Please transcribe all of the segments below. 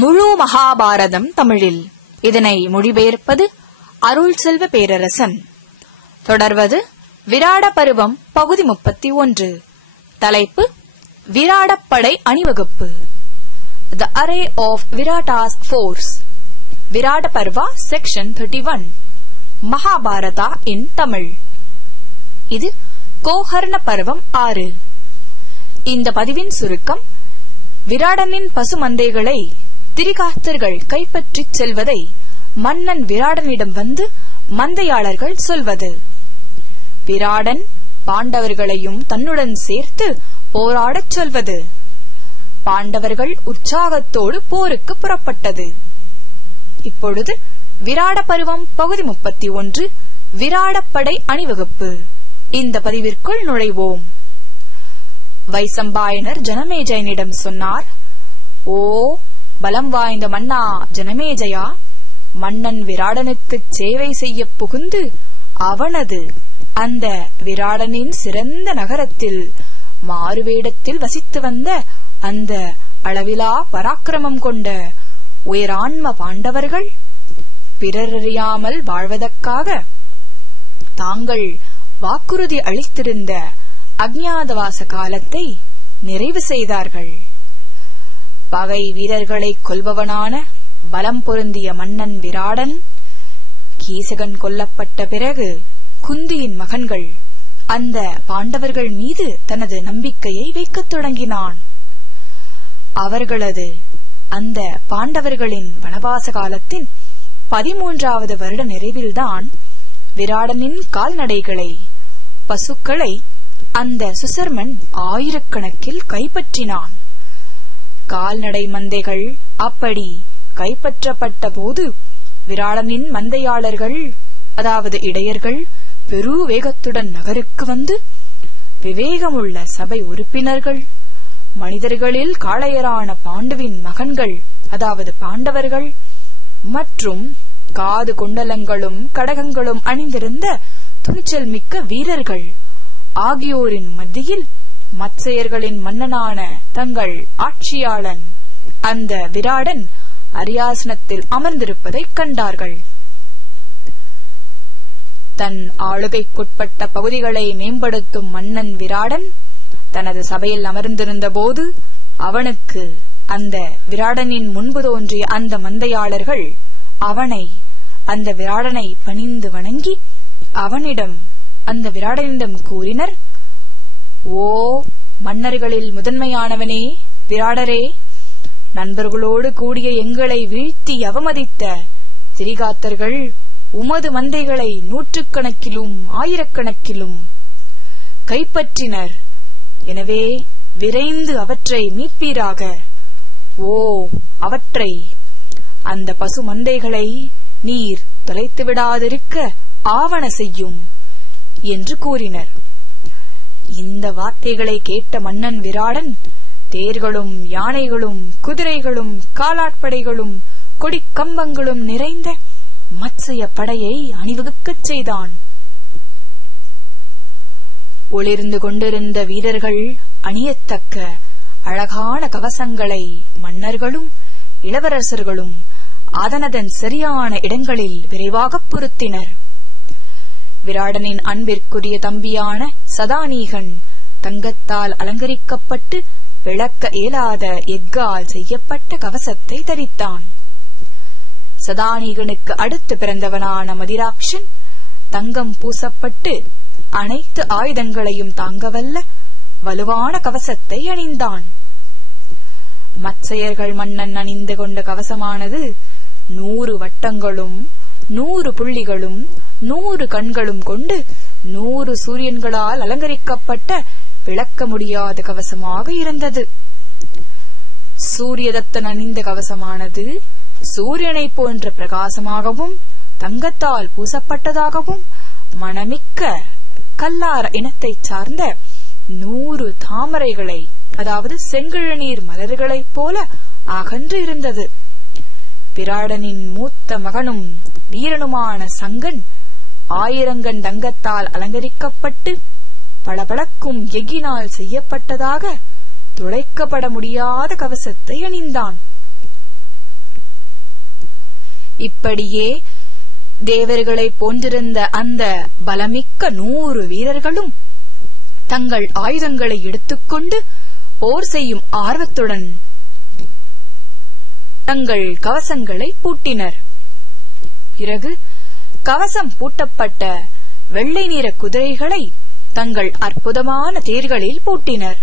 முழு மகாபாரதம் தமிழில். இதனை மொழிபெயர்ப்பது அருள் செல்வ பேரரசன். தொடர்வது விராட பருவம் பகுதி முப்பத்தி ஒன்று. தலைப்பு விராடப்படை அணிவகுப்பு. The array of Virata's force Virata Parva section thirty one Mahabharata in Tamil. இது கோஹர்ண பருவம் ஆறு. இந்த பதிவின் சுருக்கம் விராடனின் பசுமந்தைகளை திரிகாஸ்தர்கள் கைப்பற்றிச் செல்வதை மன்னன் விராடனிடம் வந்து மந்தையாளர்கள் சொல்வது. விராடன் பாண்டவர்களையும் தன்னுடன் சேர்த்து போராடச் சொல்வது. பாண்டவர்கள் உற்சாகத்தோடு போருக்கு புறப்பட்டது. இப்பொழுது விராட பருவம் பகுதி முப்பத்தி ஒன்று விராடப்படை அணிவகுப்பு. இந்த பதிவிற்குள் நுழைவோம். வைசம்பாயனர் ஜனமேஜயனிடம் சொன்னார் ஓ பலம் வாய்ந்த மன்னா ஜனமேஜயா மன்னன் விராடனுக்குச் சேவை செய்ய புகுந்து அவனது அந்த விராடனின் சிறந்த நகரத்தில் மாறுவேடத்தில் வசித்து வந்த அந்த அளவிலா பராக்கிரமம் கொண்ட உயரான்ம பாண்டவர்கள் பிறரறியாமல் வாழ்வதற்காக தாங்கள் வாக்குறுதி அளித்திருந்த அஜ்ஞாதவாச காலத்தை நிறைவு செய்தார்கள். பகை வீரர்களை கொல்பவனான பலம் பொருந்திய மன்னன் விராடன் கீசகன் கொல்லப்பட்ட பிறகு குந்தியின் மகன்கள் அந்த பாண்டவர்கள் மீது தனது நம்பிக்கையை வைக்கத் தொடங்கினான். அவர்களது அந்த பாண்டவர்களின் வனவாச காலத்தின் பதிமூன்றாவது வருட நிறைவில்தான் விராடனின் கால்நடைகளை பசுக்களை அந்த சுசர்மன் ஆயிரக்கணக்கில் கைப்பற்றினான். கால்நடை மந்தைகள். அப்படி கைப்பற்றப்பட்ட போது விராளனின் மந்தையாளர்கள் அதாவது இடையர்கள் பெரு வேகத்துடன் நகருக்கு வந்து விவேகமுள்ள சபை உறுப்பினர்கள் மனிதர்களில் காளையரான பாண்டுவின் மகன்கள் அதாவது பாண்டவர்கள் மற்றும் காது குண்டலங்களும் கடகங்களும் அணிந்திருந்த துணிச்சல் மிக்க வீரர்கள் ஆகியோரின் மத்தியில் மத்சயர்களின் மன்னனான தங்கள் ஆட்சியாளன் அந்த விராடன் அரியாசனத்தில் அமர்ந்திருப்பதைக் கண்டார்கள். தன் ஆளுகைக்குட்பட்ட பகுதிகளை மேம்படுத்தும் மன்னன் விராடன் தனது சபையில் அமர்ந்திருந்த போது அவனுக்கு அந்த விராடனின் முன்பு தோன்றிய அந்த மந்தையாளர்கள் அவனை அந்த விராடனை பணிந்து வணங்கி அவனிடம் அந்த விராடனிடம் கூறினர் ஓ மன்னர்களில் முதன்மையானவனே விராடரே நண்பர்களோடு கூடிய எங்களை வீழ்த்தி அவமதித்த திரிகாத்தர்கள் உமது மந்தைகளை நூற்றுக்கணக்கிலும் ஆயிரக்கணக்கிலும் கைப்பற்றினர். எனவே விரைந்து அவற்றை மீட்பீராக. ஓ அவற்றை. அந்த பசு மந்தைகளை நீர் தொலைத்து விடாதிருக்க ஆவண செய்யும் என்று கூறினர். இந்த வார்த்தைகளை கேட்ட மன்னன் விராடன் தேர்களும் யானைகளும் குதிரைகளும் காலாட்படைகளும் கொடிக்கம்பங்களும் நிறைந்த மத்சய படையை அணிவகுக்கச் செய்தான். ஒளிர்ந்து கொண்டிருந்த வீரர்கள் அணியத்தக்க அழகான கவசங்களை மன்னர்களும் இளவரசர்களும் அதனதன் சரியான இடங்களில் விரைவாகப் பொருத்தினர். விராடனின் அன்பிற்குரிய தம்பியான சதானீகன் தங்கத்தால் அலங்கரிக்கப்பட்டு விளக்க இயலாத எஃகால் செய்யப்பட்ட கவசத்தை தரித்தான். சதானீகனுக்கு அடுத்து பிறந்தவனான மதிராக்ஷன் தங்கம் பூசப்பட்டு அனைத்து ஆயுதங்களையும் தாங்கவல்ல வலுவான கவசத்தை அணிந்தான். மச்சையர்கள் மன்னன் அணிந்து கொண்ட கவசமானது நூறு வட்டங்களும் நூறு புள்ளிகளும் நூறு கண்களும் கொண்டு நூறு சூரியன்களால் அலங்கரிக்கப்பட்ட விளக்க முடியாத கவசமாக இருந்தது. சூரியதத்தன் அணிந்த கவசமானது சூரியனை போன்ற பிரகாசமாகவும் தங்கத்தால் பூசப்பட்டதாகவும் மணமிக்க கல்லார இனத்தைச் சார்ந்த நூறு தாமரைகளை அதாவது செங்கிழநீர் மலர்களைப் போல அகன்று இருந்தது. பிராடனின் மூத்த மகனும் வீரனுமான சங்கன் ஆயிரங்கன் தங்கத்தால் அலங்கரிக்கப்பட்டு பளபளக்கும் எகினால் செய்யப்பட்டதாக துளைக்கப்பட முடியாத கவசத்தை அணிந்தான். இப்படியே தேவர்களை போன்றிருந்த அந்த பலமிக்க நூறு வீரர்களும் தங்கள் ஆயுதங்களை எடுத்துக்கொண்டு போர் செய்யும் ஆர்வத்துடன் தங்கள் கவசங்களை பூட்டினர். பிறகு கவசம் பூட்டப்பட்ட வெள்ளை நிற குதிரைகளை தங்கள் அற்புதமான தேர்களில் பூட்டினர்.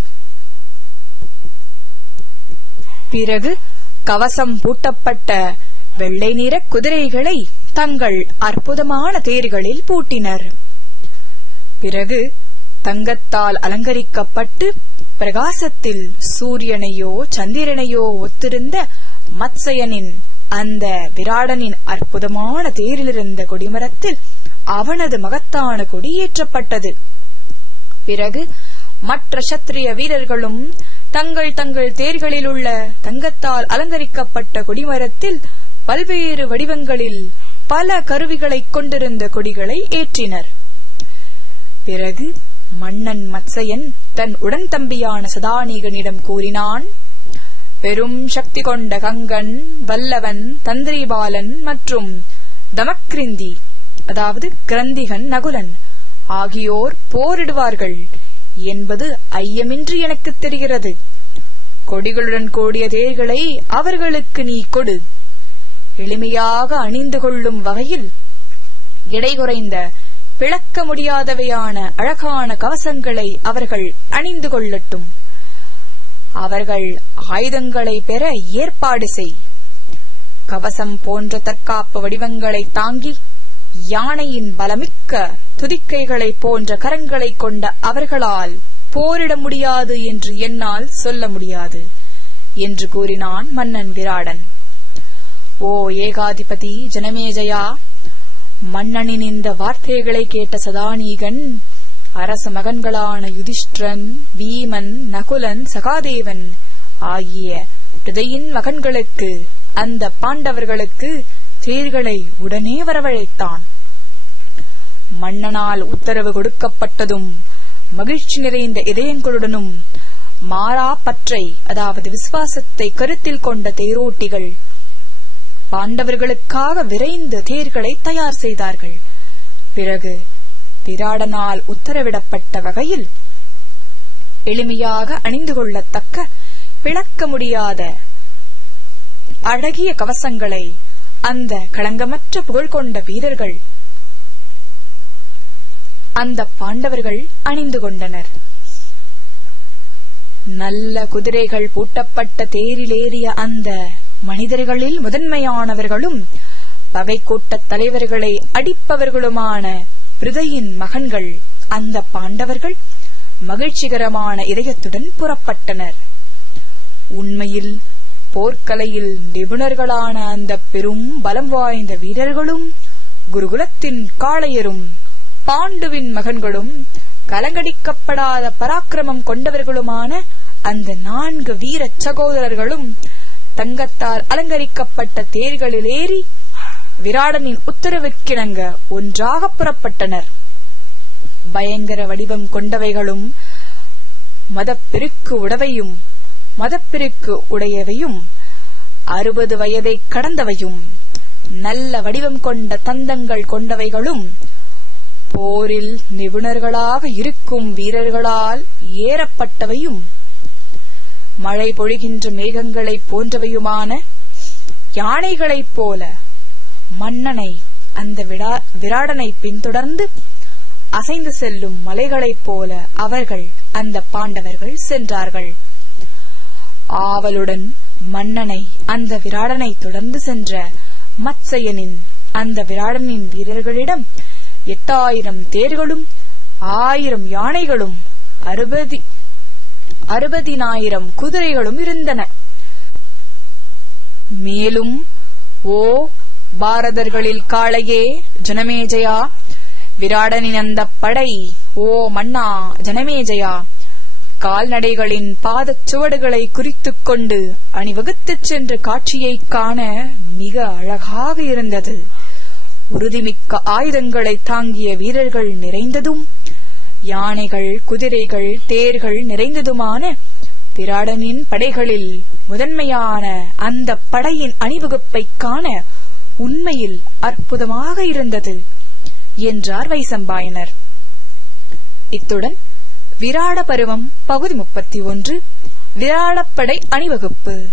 பிறகு கவசம் பூட்டப்பட்ட வெள்ளை நிற குதிரைகளை தங்கள் அற்புதமான தேர்களில் பூட்டினர். பிறகு தங்கத்தால் அலங்கரிக்கப்பட்டு பிரகாசத்தில் சூரியனையோ சந்திரனையோ ஒத்திருந்த மத்சயனின் அந்த விராடனின் அற்புதமான தேரிலிருந்த கொடிமரத்தில் அவனது மகத்தான கொடி ஏற்றப்பட்டது. பிறகு மற்ற சத்திரிய வீரர்களும் தங்கள் தங்கள் தேர்களில் உள்ள தங்கத்தால் அலங்கரிக்கப்பட்ட கொடிமரத்தில் பல்வேறு வடிவங்களில் பல கருவிகளைக் கொண்டிருந்த கொடிகளை ஏற்றினர். பிறகு மன்னன் மத்சயன் தன் உடன் தம்பியான சதாநீகனிடம் கூறினான் பெரும் சக்தி கொண்ட கங்கன் வல்லவன் தந்திரிபாலன் மற்றும் தமக்ரிந்தி அதாவது கிரந்திகன் நகுலன் ஆகியோர் போரிடுவார்கள் என்பது ஐயமின்றி எனக்கு தெரிகிறது. கொடிகளுடன் கூடிய தேர்களை அவர்களுக்கு நீ கொடு. எளிமையாக அணிந்து கொள்ளும் வகையில் எடை குறைந்த பிளக்க முடியாதவையான அழகான கவசங்களை அவர்கள் அணிந்து கொள்ளட்டும். அவர்கள் ஆயுதங்களை பெற ஏற்பாடு செய். கவசம் போன்ற தற்காப்பு வடிவங்களை தாங்கி யானையின் பலமிக்க துதிக்கைகளை போன்ற கரங்களை கொண்ட அவர்களால் போரிட முடியாது என்று என்னால் சொல்ல முடியாது என்று கூறினான் மன்னன் விராடன். ஓ ஏகாதிபதி ஜனமேஜயா மன்னனின் இந்த வார்த்தைகளை கேட்ட சதானீகன் அரச மகன்களான யுதிஷ்டிரன் பீமன் நகுலன் சகாதேவன் ஆகிய விதையின் மகன்களுக்கு அந்த பாண்டவர்களுக்கு தேர்களை உடனே வரவழைத்தான். மன்னனால் உத்தரவு கொடுக்கப்பட்டதும் மகிழ்ச்சி நிறைந்த இதயங்களுடனும் மாறா பற்றை அதாவது விசுவாசத்தை கருத்தில் கொண்ட தேரோட்டிகள் பாண்டவர்களுக்காக விரைந்து தேர்களை தயார் செய்தார்கள். பிறகு விராடனால் உத்தரவிடப்பட்ட வகையில் எளிமையாக அணிந்து கொள்ளத்தக்க பிளக்க முடியாத அழகிய கவசங்களை அந்த களங்கமற்ற புகழ் கொண்ட வீரர்கள் அந்த பாண்டவர்கள் அணிந்து கொண்டனர். நல்ல குதிரைகள் பூட்டப்பட்ட தேரிலேறிய அந்த மனிதர்களில் முதன்மையானவர்களும் பகை கூட்டத் தலைவர்களை அடிப்பவர்களுமான பிருதையின் மகன்கள் அந்த பாண்டவர்கள் மகிழ்ச்சிகரமான இதயத்துடன் புறப்பட்டனர். உண்மையில் போர்க்கலையில் நிபுணர்களான அந்த பெரும் பலம் வாய்ந்த வீரர்களும் குருகுலத்தின் காளையரும் பாண்டுவின் மகன்களும் கலங்கடிக்கப்படாத பராக்கிரமம் கொண்டவர்களுமான அந்த நான்கு வீர சகோதரர்களும் தங்கத்தால் அலங்கரிக்கப்பட்ட தேர்களில் ஏறி விராடனின் உத்தரவுக்கிணங்க ஒன்றாக புறப்பட்டனர். பயங்கர வடிவம் கொண்டவைகளும் மதப்பெருக்கு உடவையும் மதப்பெருக்கு உடையவையும் அறுபது வயதை கடந்தவையும் நல்ல வடிவம் கொண்ட தந்தங்கள் கொண்டவைகளும் போரில் நிபுணர்களாக இருக்கும் வீரர்களால் ஏறப்பட்டவையும் மழை பொழிகின்ற மேகங்களைப் போன்றவையுமான யானைகளைப் போல மன்னனை அந்த விடா- விராடனை பின்தொடர்ந்து அசைந்து செல்லும் மலைகளைப் போல அவர்கள் அந்த பாண்டவர்கள் சென்றார்கள். ஆவலுடன் மன்னனை அந்த விராடனை தொடர்ந்து சென்ற மத்சயனின் அந்த விராடனின் வீரர்களிடம் எட்டாயிரம் தேர்களும் ஆயிரம் யானைகளும் அறுபதி அறுபதினாயிரம் குதிரைகளும் இருந்தன. மேலும் ஓ பாரதர்களில் காளையே ஜனமேஜயா விராடனின் அந்த படை ஓ மன்னா ஜனமேஜயா கால்நடைகளின் பாதச் சுவடுகளை குறித்துக் கொண்டு அணிவகுத்துச் சென்ற காட்சியைக் காண மிக அழகாக இருந்தது. உறுதிமிக்க ஆயுதங்களை தாங்கிய வீரர்கள் நிறைந்ததும் யானைகள் குதிரைகள் தேர்கள் நிறைந்ததுமான விராடனின் படைகளில் முதன்மையான அந்த படையின் அணிவகுப்பைக் காண உண்மையில் அற்புதமாக இருந்தது என்றார் வைசம்பாயனர். இத்துடன் விராட பருவம் பகுதி முப்பத்தி ஒன்று விராடப்படை அணிவகுப்பு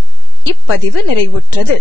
இப்பதிவு நிறைவுற்றது.